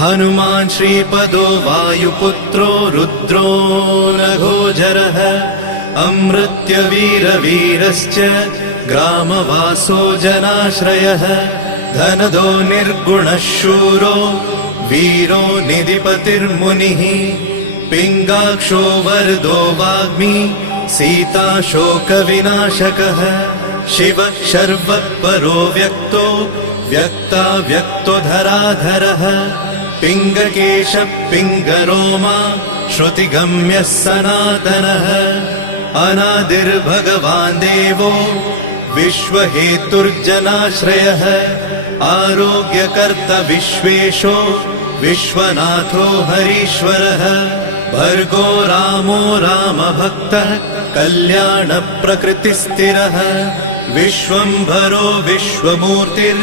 हनुमान् श्रीपदो वायुपुत्रो रुद्रो नघोजरः अमृत्यवीरवीरश्च ग्रामवासो जनाश्रयः धनदो निर्गुणः शूरो वीरो निधिपतिर्मुनिः पिङ्गाक्षो वरदो वाग्मी सीता शोकविनाशकः शिवः शर्वः परो व्यक्तो व्यक्तो धराधरः पिङ्गकेशः पिङ्गरोमा श्रुतिगम्यः सनातनः अनादिर्भगवान् देवो विश्वहेतुर्जनाश्रयः आरोग्यकर्ता विश्वेशो विश्वनाथो हरीश्वरः भर्गो रामो रामभक्तः कल्याणप्रकृतिस्थिरः विश्वम्भरो विश्वमूर्तिर्